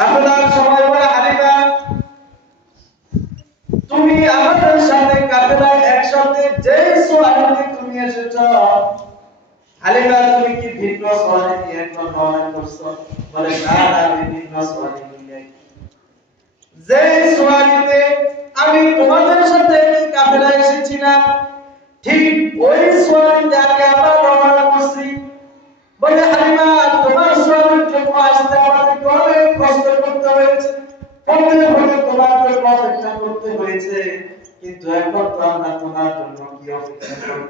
কাফেলার সময় বলে হালিমা তুমি আমাদের সাথে কাফেলায় একসাথে যে সোয়ালিতে তুমি এসেছো হালিমা তুমি কি ভিন্ন সোয়ালি নিয়ে এখন রওনা করছো বলে না আমি ভিন্ন সোয়ালি নিয়ে যে সোয়ালিতে আমি তোমাদের সাথে কাফেলায় এসেছি না ঠিক ওই সোয়ালিতে আগে আমরা রওনা করছি বলে হালিমা তোমার সোয়ালির জন্য আসতে আমাদেরকে অনেক কষ্ট করতে হয়েছে তোমাকে অপেক্ষা করতে হয়েছে কিন্তু এখন তো আমরা তোমার জন্য কি অপেক্ষা করব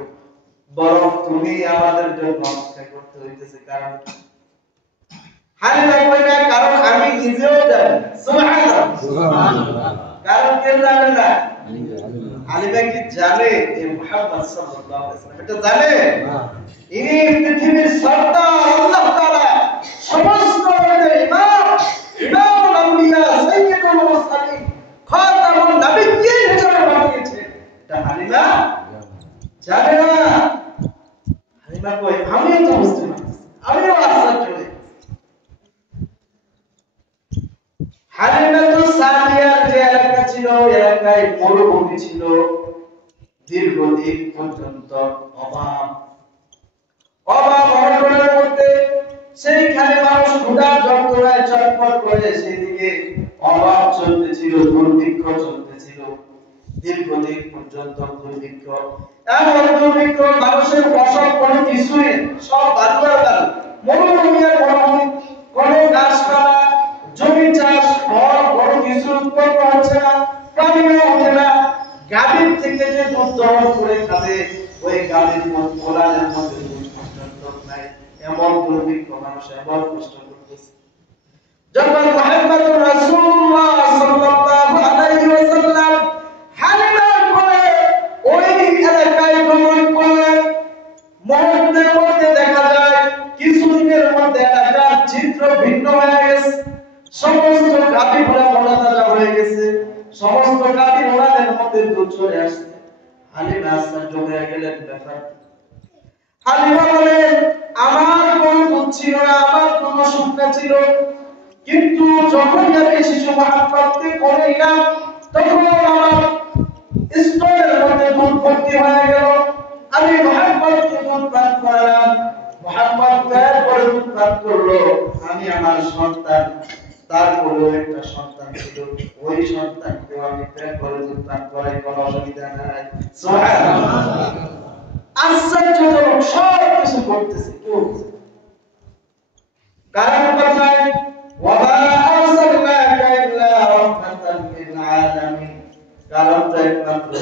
বরং তুমি আমাদের জন্য অপেক্ষা করতে হইতেছে কারণ হালিমা কইনা কারণ আমি নিজেও জানি সুবহানাল্লাহ কারণ কে জানে না হালিমা কি জানে যে মুহাম্মদ সাল্লাল্লাহু আলাইহি ওয়াসাল্লাম এটা জানে ইনি পৃথিবীর সর্দার আল্লাহ তাআলা সমস্ত ইমাম আম্বিয়া সাইয়্যিদুল মুরসালিন খাতামুন নবিয়্যিন হিসেবে বানিয়েছে এটা হালিমা জানে না হালিমা কই আমিও তো বুঝতে পারছি আমিও আশ্চর্য হই হালিমা তো সাদিয়ার যে এলাকা ছিল এলাকায় মরুভূমি ছিল দীর্ঘদিন পর্যন্ত অভাব অনটনের মধ্যে সেইখানে মানুষ ক্ষুধার যন্ত্রণায় ছটফট করে সেদিকে অভাব চলতেছিল দুর্ভিক্ষ চলতেছিল দীর্ঘদিন পর্যন্ত দুর্ভিক্ষ এমন দুর্ভিক্ষ মানুষের ফসল কোনো কিছুই সব বাদুয়ার মরুভূমি আর মরুভূমি কোনো গাছপালা জমি চাষ ফল কোনো কিছু উৎপন্ন হচ্ছে না পানিও ওঠে না গাভীর থেকে যে দুধ দহন করে খাবে ওই গাভীর কোলালের মধ্যে দুধ পর্যন্ত নাই এমন দুর্ভিক্ষ মানুষ এমন কষ্ট করতেছে যখন মুহাম্মদুর রাসূলুল্লাহ সাল্লাল্লাহু আলাইহি ওয়াসাল্লাম হালিমার কোলে ওই এলাকায় ভ্রমণ করলেন মুহূর্তের মধ্যে দেখা যায় কিছুদিনের মধ্যে এলাকার চিত্র ভিন্ন হয়ে গেছে সমস্ত গাভীগুলো মোটাতাজা হয়ে গেছে সমস্ত গাভী ওনাদের মধ্যে দুধ চলে আসছে হালিমা আশ্চর্য হয়ে গেলেন ব্যাপার হালিমা বলেন আমার কোনো দুধ ছিল না আমার কোনো শুকনা ছিল কিন্তু যখন আমি শিশু মুহাম্মদকে কোলে নিলাম তখন আমার স্তনের মধ্যে দুধ ভর্তি হয়ে গেল আমি মুহাম্মদকে দুধ পান করালাম মুহাম্মদ পেট ভরে দুধ পান করলো আমি আমার সন্তান তারপরে একটা সন্তান ছিল ওই সন্তানকে আমি পেট ভরে দুধ পান করাই কোনো অসুবিধা নাই সুবহানাল্লাহ আশ্চর্যজনক সব কিছু করতেছে কেউ কারণ কথায় ওয়ামা আরসালনাকা ইল্লা রাহমাতাল লিল আলামিন কারণ একমাত্র